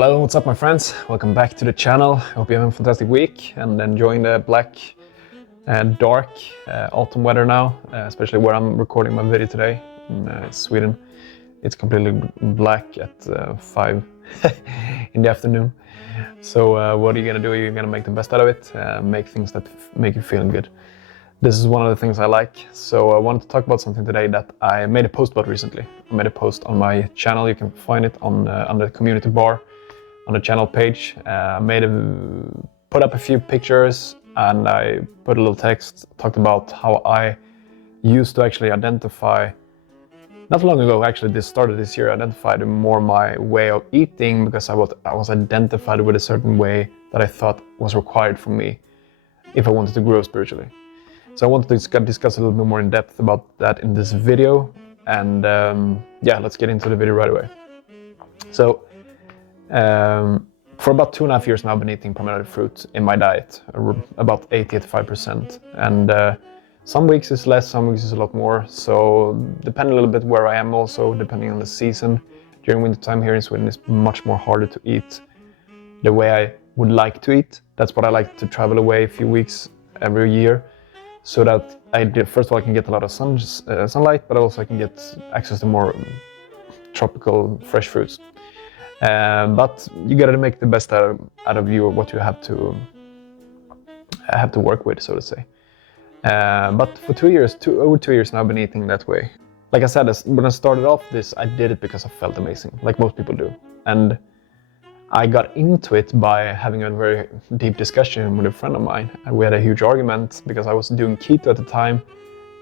Hello, what's up my friends? Welcome back to the channel. I hope you have a fantastic week and enjoying the black and dark autumn weather now, especially where I'm recording my video today in Sweden. It's completely black at 5 in the afternoon. So what are you gonna do? You're gonna make the best out of it, make things that make you feel good. This is one of the things I like. So I wanted to talk about something today that I made a post about recently. I made a post on my channel. You can find it on the community bar on the channel page. Put up a few pictures and I put a little text, talked about how I used to actually identify, not long ago actually, this started this year, identified more my way of eating because I was identified with a certain way that I thought was required for me if I wanted to grow spiritually. So I wanted to discuss a little bit more in depth about that in this video, and yeah, let's get into the video right away. So for about 2.5 years now I've been eating primarily fruit in my diet, about 80-85%, and some weeks is less, some weeks is a lot more, so depending a little bit where I am, also depending on the season. During winter time here in Sweden it's much more harder to eat the way I would like to eat. That's what I like, to travel away a few weeks every year, so that first of all I can get a lot of sunlight, but also I can get access to more tropical fresh fruits. But you gotta make the best out of you, what you have to work with, so to say. But for over 2 years now I've been eating that way. Like I said, when I started off this, I did it because I felt amazing, like most people do. And I got into it by having a very deep discussion with a friend of mine. And we had a huge argument because I was doing keto at the time,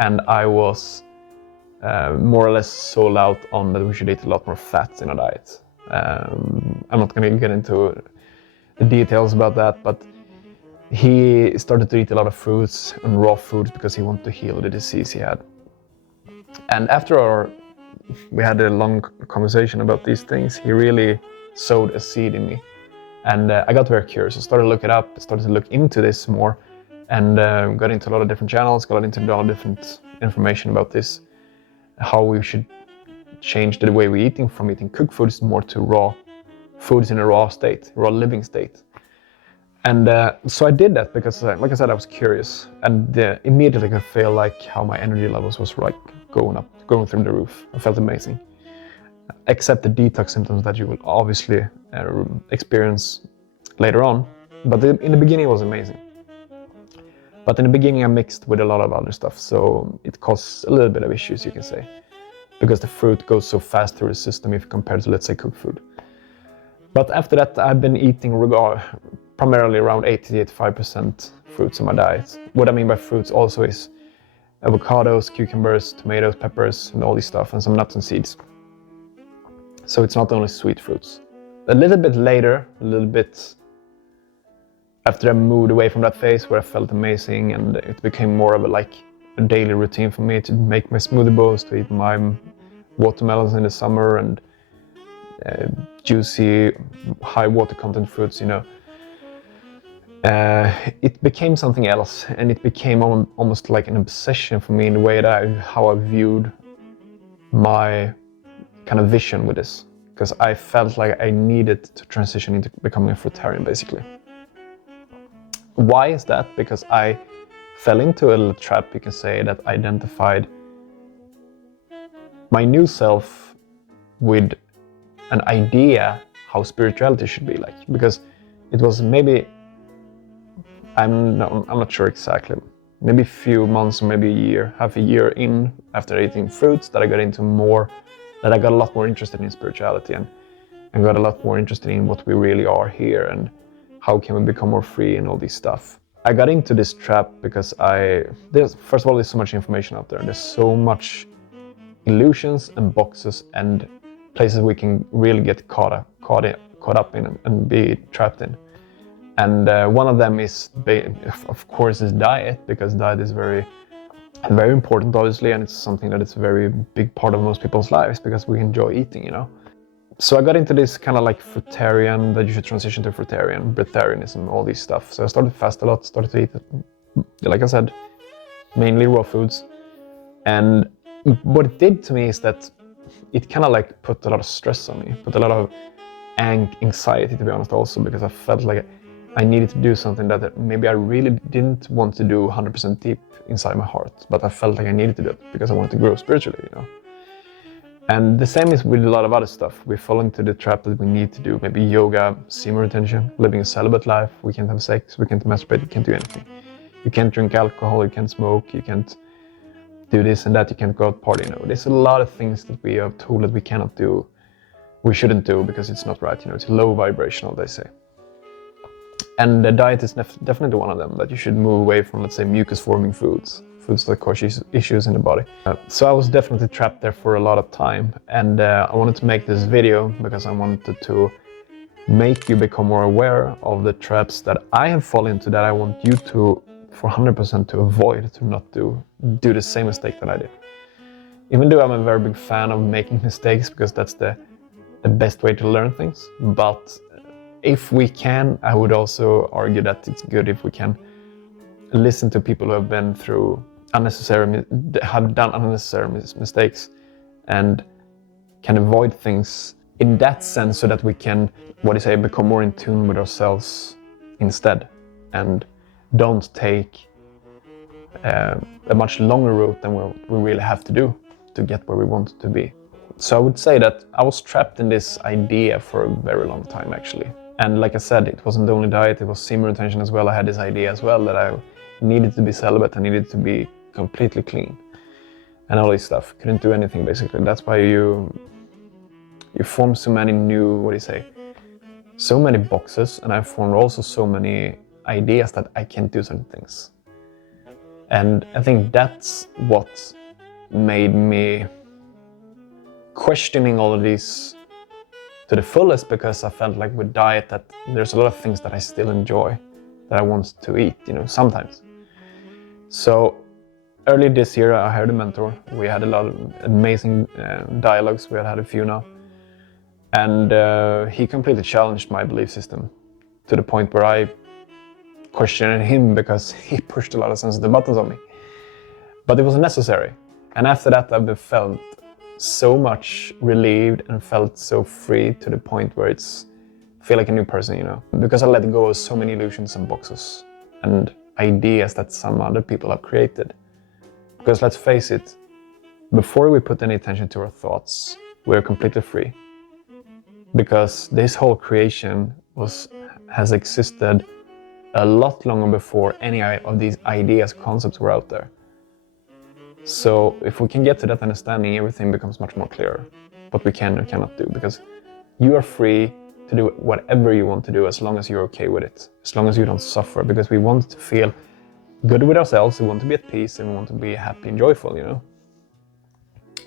and I was more or less sold out on that we should eat a lot more fats in our diet. I'm not going to get into the details about that, but he started to eat a lot of fruits and raw foods because he wanted to heal the disease he had. And after we had a long conversation about these things, he really sowed a seed in me, and I got very curious. I started to look it up, started to look into this more, and got into a lot of different channels, got into a lot of different information about this, how we should change the way we're eating from eating cooked foods more to raw foods in a raw state, raw living state. And so I did that because, like I said, I was curious, and immediately I could feel like how my energy levels was like going through the roof. I felt amazing. Except the detox symptoms that you will obviously experience later on. But in the beginning it was amazing. But in the beginning I mixed with a lot of other stuff, so it caused a little bit of issues, you can say, because the fruit goes so fast through the system if compared to, let's say, cooked food. But after that I've been eating primarily around 80-85% fruits in my diet. What I mean by fruits also is avocados, cucumbers, tomatoes, peppers, and all this stuff, and some nuts and seeds. So it's not only sweet fruits. A little bit later, a little bit after I moved away from that phase where I felt amazing, and it became more of a daily routine for me to make my smoothie bowls, to eat my watermelons in the summer, and juicy, high water content fruits, you know. It became something else, and it became almost like an obsession for me in the way that how I viewed my kind of vision with this, because I felt like I needed to transition into becoming a fruitarian, basically. Why is that? Because I fell into a little trap, you can say, that identified my new self with an idea how spirituality should be like, because it was maybe, I'm not sure exactly, maybe a few months or maybe half a year in after eating fruits that I got into more, that I got a lot more interested in spirituality, and got a lot more interested in what we really are here and how can we become more free and all this stuff. I got into this trap because first of all, there's so much information out there. There's so much illusions and boxes and places we can really get caught up in and be trapped in. And one of them is, of course, is diet, because diet is very important, obviously, and it's something that is a very big part of most people's lives because we enjoy eating, you know. So I got into this kind of like fruitarian, that you should transition to fruitarian, breatharianism, all this stuff. So I started to fast a lot, started to eat, like I said, mainly raw foods. And what it did to me is that it kind of like put a lot of stress on me, put a lot of anxiety, to be honest, also because I felt like I needed to do something that maybe I really didn't want to do 100% deep inside my heart, but I felt like I needed to do it because I wanted to grow spiritually, you know. And the same is with a lot of other stuff. We fall into the trap that we need to do maybe yoga, semen retention, living a celibate life. We can't have sex, we can't masturbate, we can't do anything. You can't drink alcohol, you can't smoke, you can't do this and that, you can't go out party, you know. There's a lot of things that we are told that we cannot do, we shouldn't do because it's not right, you know, it's low vibrational, they say. And the diet is definitely one of them, that you should move away from, let's say, mucus forming foods that cause issues in the body. So I was definitely trapped there for a lot of time, and I wanted to make this video because I wanted to make you become more aware of the traps that I have fallen into, that I want you to, for 100%, to avoid, to not do the same mistake that I did. Even though I'm a very big fan of making mistakes, because that's the best way to learn things, but if we can, I would also argue that it's good if we can listen to people who have been through have done unnecessary mistakes and can avoid things in that sense, so that we can, become more in tune with ourselves instead, and don't take a much longer route than we really have to do to get where we want to be. So I would say that I was trapped in this idea for a very long time, actually. And like I said, it wasn't only diet, it was semen retention as well. I had this idea as well that I needed to be celibate, I needed to be completely clean and all this stuff. Couldn't do anything, basically. That's why you form so many new, so many boxes, and I formed also so many ideas that I can't do certain things. And I think that's what made me questioning all of these to the fullest, because I felt like with diet that there's a lot of things that I still enjoy, that I want to eat, you know, sometimes. So early this year I hired a mentor. We had a lot of amazing dialogues. We had a few now. And he completely challenged my belief system to the point where I questioned him, because he pushed a lot of sensitive buttons on me. But it was necessary. And after that I've felt so much relieved and felt so free, to the point where I feel like a new person, you know, because I let go of so many illusions and boxes and ideas that some other people have created. Because let's face it, before we put any attention to our thoughts, we're completely free. Because this whole creation has existed a lot longer before any of these ideas, concepts were out there. So if we can get to that understanding, everything becomes much more clear. What we can or cannot do, because you are free to do whatever you want to do, as long as you're okay with it, as long as you don't suffer, because we want to feel good with ourselves, we want to be at peace, and we want to be happy and joyful, you know.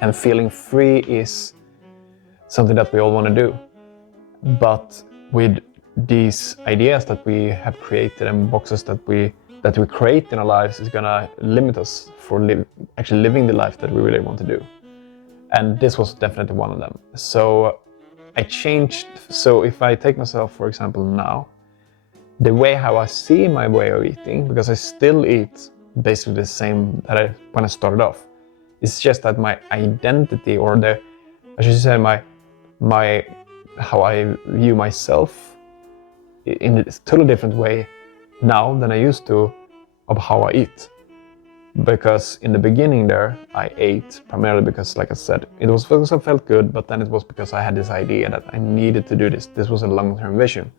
And feeling free is something that we all want to do. But with these ideas that we have created and boxes that we create in our lives, is gonna limit us for actually living the life that we really want to do. And this was definitely one of them. So I changed. So if I take myself, for example, now, the way how I see my way of eating, because I still eat basically the same that when I started off. It's just that my identity, or I should say my how I view myself in a totally different way now than I used to of how I eat. Because in the beginning there, I ate primarily because, like I said, it was because I felt good, but then it was because I had this idea that I needed to do this. This was a long-term vision.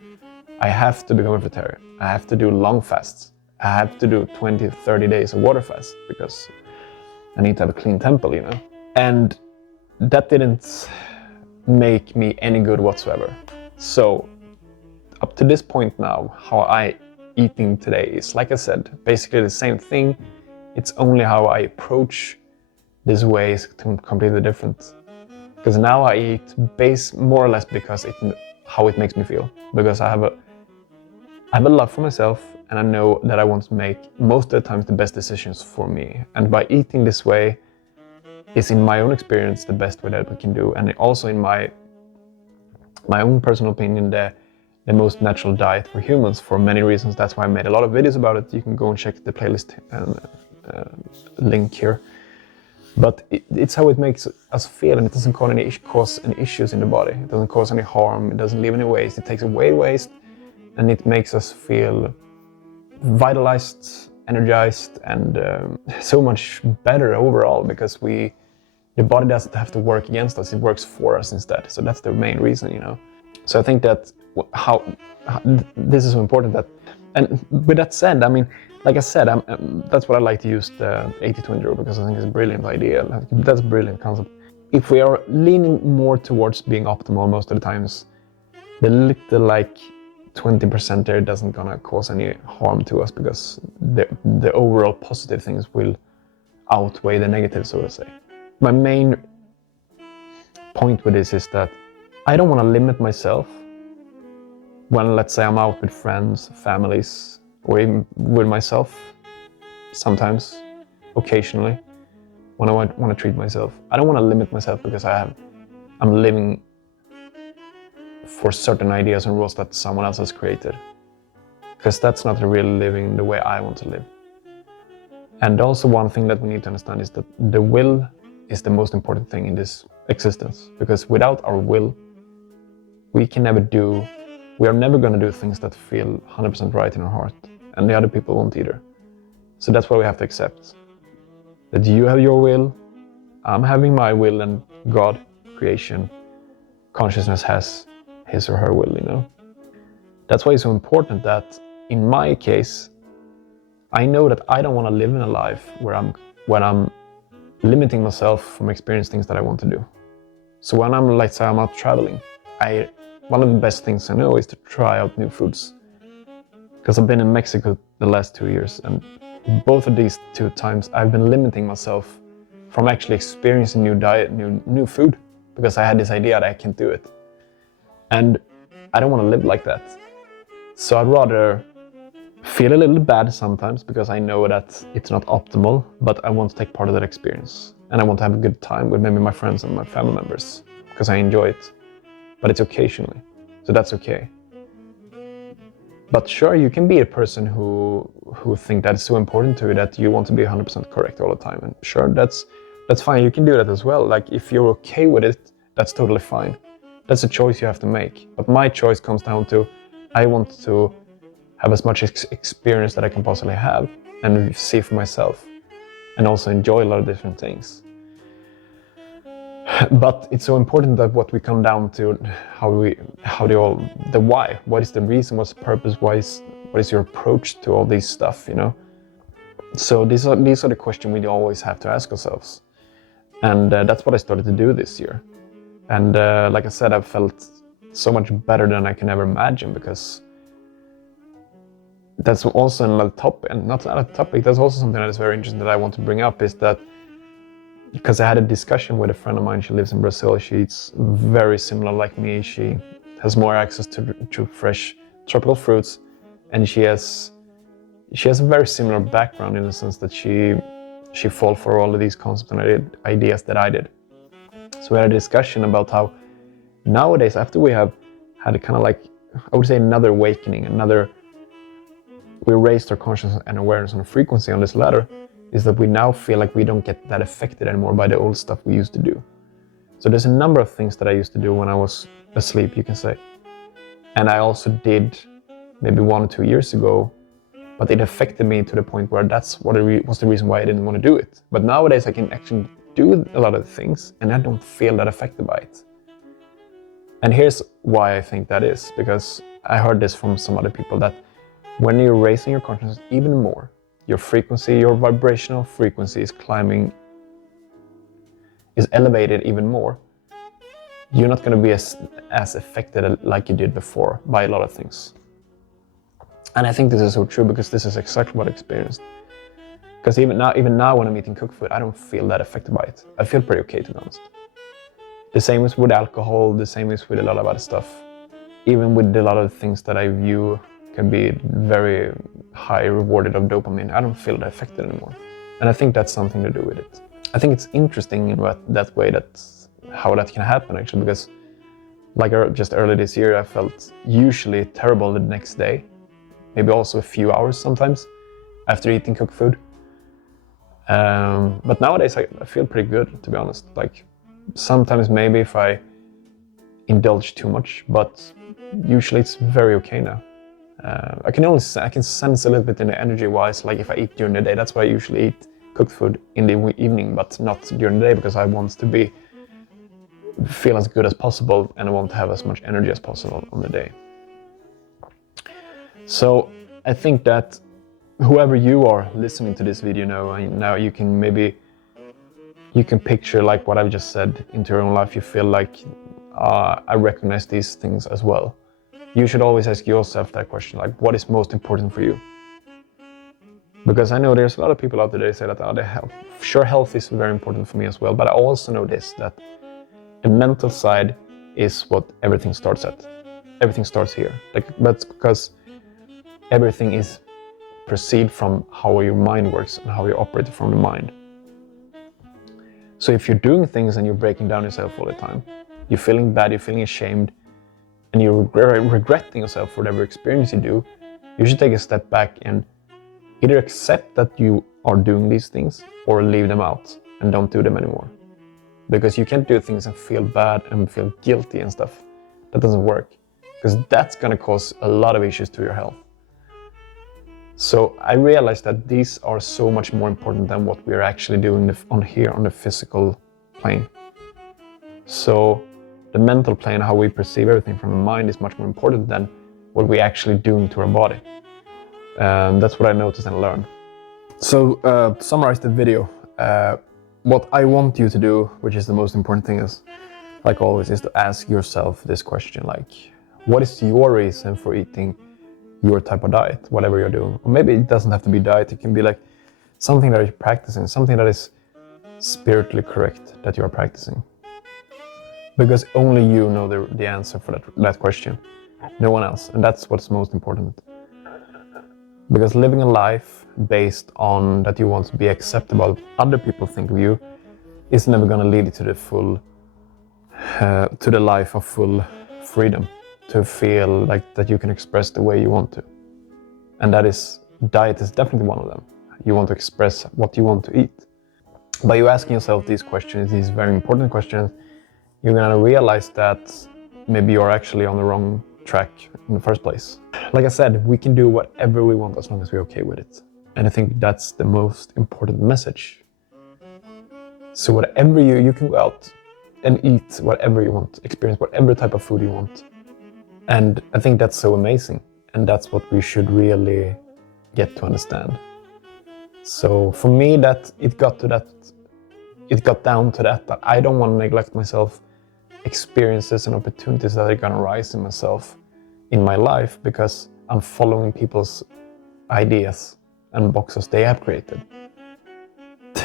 I have to become a vegetarian. I have to do long fasts. I have to do 20, 30 days of water fast, because I need to have a clean temple, you know. And that didn't make me any good whatsoever. So up to this point now, how I eating today is, like I said, basically the same thing. It's only how I approach this way is completely different. Because now I eat more or less because how it makes me feel. Because I have a love for myself, and I know that I want to make most of the times the best decisions for me. And by eating this way is, in my own experience, the best way that we can do. And also, in my own personal opinion, the most natural diet for humans, for many reasons. That's why I made a lot of videos about it. You can go and check the playlist link here. But it's how it makes us feel, and it doesn't cause any issues in the body. It doesn't cause any harm. It doesn't leave any waste. It takes away waste, and it makes us feel vitalized, energized, and so much better overall, because the body doesn't have to work against us, it works for us instead. So that's the main reason, you know. So I think that how this is so important. That, and with that said, I mean, like I said, that's what I like to use the 80-20 rule, because I think it's a brilliant idea. Like, that's a brilliant concept. If we are leaning more towards being optimal most of the times, the little like 20% there doesn't gonna cause any harm to us, because the overall positive things will outweigh the negative, so to say. My main point with this is that I don't want to limit myself when, let's say, I'm out with friends, families, or even with myself sometimes, occasionally, when I want to treat myself. I don't want to limit myself because I'm living for certain ideas and rules that someone else has created, because that's not really living the way I want to live. And also, one thing that we need to understand is that the will is the most important thing in this existence, because without our will, we are never going to do things that feel 100% right in our heart, and the other people won't either. So that's what we have to accept, that you have your will, I'm having my will, and God, creation, consciousness has his or her will, you know. That's why it's so important that, in my case, I know that I don't want to live in a life where I'm limiting myself from experiencing things that I want to do. So when I'm, let's say, I'm out traveling, one of the best things I know is to try out new foods. Because I've been in Mexico the last 2 years, and both of these 2 times I've been limiting myself from actually experiencing new food, because I had this idea that I can't do it. And I don't want to live like that. So I'd rather feel a little bad sometimes, because I know that it's not optimal, but I want to take part of that experience. And I want to have a good time with maybe my friends and my family members, because I enjoy it. But it's occasionally, so that's okay. But sure, you can be a person who think that it's so important to you that you want to be 100% correct all the time. And sure, that's fine. You can do that as well. Like, if you're okay with it, that's totally fine. That's a choice you have to make. But my choice comes down to, I want to have as much experience that I can possibly have, and see for myself, and also enjoy a lot of different things. But it's so important that what we come down to, the why. What is the reason? What's the purpose? What is your approach to all this stuff? You know. So these are the questions we always have to ask ourselves, and that's what I started to do this year. And like I said, I've felt so much better than I can ever imagine, because that's also another topic, and not another topic. That's also something that is very interesting that I want to bring up, is that, because I had a discussion with a friend of mine. She lives in Brazil. She's very similar like me. She has more access to fresh tropical fruits, and she has a very similar background, in the sense that she fell for all of these concepts and ideas that I did. So we had a discussion about how nowadays, after we have had a kind of like, I would say, another awakening, we raised our consciousness and awareness and frequency on this ladder, is that we now feel like we don't get that affected anymore by the old stuff we used to do. So there's a number of things that I used to do when I was asleep, you can say. And I also did maybe 1 or 2 years ago, but it affected me to the point where that's what was the reason why I didn't want to do it. But nowadays I can actually do a lot of things, and I don't feel that affected by it. And here's why I think that is, because I heard this from some other people, that when you're raising your consciousness even more, your frequency, your vibrational frequency is elevated even more, you're not going to be as affected like you did before by a lot of things. And I think this is so true, because this is exactly what I experienced. Because even now when I'm eating cooked food, I don't feel that affected by it. I feel pretty okay, to be honest. The same is with alcohol, the same is with a lot of other stuff. Even with a lot of things that I view can be very high rewarded of dopamine, I don't feel that affected anymore. And I think that's something to do with it. I think it's interesting in that way, how that can happen, actually, because like just earlier this year, I felt usually terrible the next day, maybe also a few hours sometimes after eating cooked food. But nowadays I feel pretty good, to be honest. Like sometimes maybe if I indulge too much, but usually it's very okay now. I can sense a little bit in the energy wise, like if I eat during the day. That's why I usually eat cooked food in the evening, but not during the day, because I want to feel as good as possible and I want to have as much energy as possible on the day. So I think that whoever you are listening to this video now you can picture like what I've just said into your own life. You feel like I recognize these things as well. You should always ask yourself that question, like what is most important for you? Because I know there's a lot of people out there that say that health is very important for me as well, but I also know this, that the mental side is what everything starts at. Everything starts here. That's because everything is perceived from how your mind works and how you operate from the mind. So if you're doing things and you're breaking down yourself all the time, you're feeling bad, you're feeling ashamed, and you're regretting yourself for whatever experience you do, you should take a step back and either accept that you are doing these things or leave them out and don't do them anymore. Because you can't do things and feel bad and feel guilty and stuff. That doesn't work, because that's going to cause a lot of issues to your health. So I realized that these are so much more important than what we're actually doing on the physical plane. So the mental plane, how we perceive everything from the mind, is much more important than what we're actually doing to our body. That's what I noticed and learned. So to summarize the video, what I want you to do, which is the most important thing, is, like always, is to ask yourself this question, like, what is your reason for eating your type of diet, whatever you're doing? Or maybe it doesn't have to be diet, it can be like something that you're practicing, something that is spiritually correct that you're practicing. Because only you know the answer for that question, no one else, and that's what's most important. Because living a life based on that you want to be acceptable, what other people think of you, is never going to lead you to the life of full freedom, to feel like that you can express the way you want to. And diet is definitely one of them. You want to express what you want to eat. By you asking yourself these questions, these very important questions, you're going to realize that maybe you're actually on the wrong track in the first place. Like I said, we can do whatever we want as long as we're okay with it. And I think that's the most important message. So whatever you can go out and eat whatever you want, experience whatever type of food you want. And I think that's so amazing. And that's what we should really get to understand. So for me, it got down to that I don't want to neglect myself, experiences and opportunities that are going to rise in myself, in my life, because I'm following people's ideas and boxes they have created.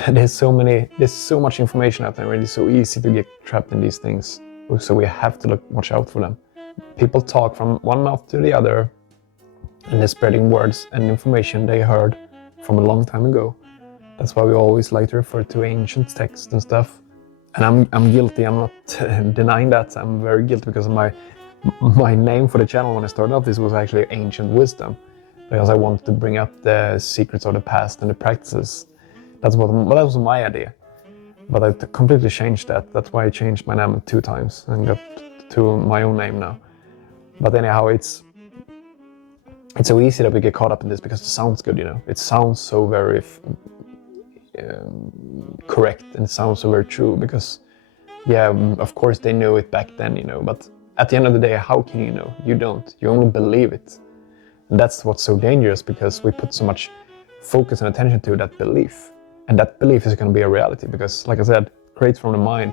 There's so much information out there, and it's so easy to get trapped in these things. So we have to watch out for them. People talk from one mouth to the other, and they're spreading words and information they heard from a long time ago. That's why we always like to refer to ancient texts and stuff. And I'm guilty, I'm not denying that. I'm very guilty, because my name for the channel when I started off, this was actually Ancient Wisdom, because I wanted to bring up the secrets of the past and the practices. That was my idea. But I completely changed that. That's why I changed my name 2 times and got to my own name now. But anyhow, it's so easy that we get caught up in this because it sounds good, It sounds so very correct, and it sounds so very true, because of course they knew it back then, but at the end of the day, how can you know? You don't. You only believe it. And that's what's so dangerous, because we put so much focus and attention to that belief. And that belief is going to be a reality, because, like I said, it creates from the mind.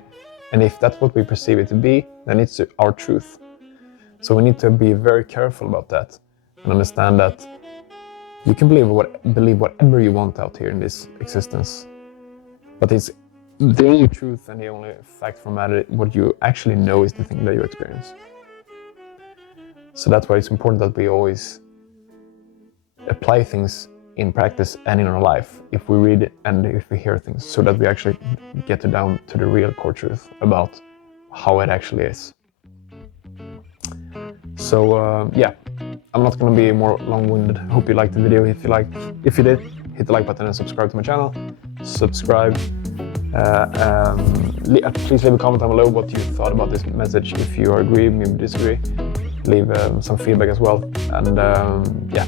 And if that's what we perceive it to be, then it's our truth. So we need to be very careful about that and understand that you can believe whatever you want out here in this existence. But it's the only truth and the only fact from matter, what you actually know, is the thing that you experience. So that's why it's important that we always apply things in practice and in our life, if we read it and if we hear things, so that we actually get down to the real core truth about how it actually is. So I'm not going to be more long-winded. Hope you liked the video. If you did, hit the like button and subscribe to my channel. subscribe. Please leave a comment down below what you thought about this message. If you agree, maybe disagree, leave some feedback as well. And yeah,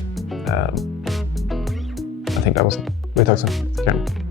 I think that was it. We talk soon. Take care.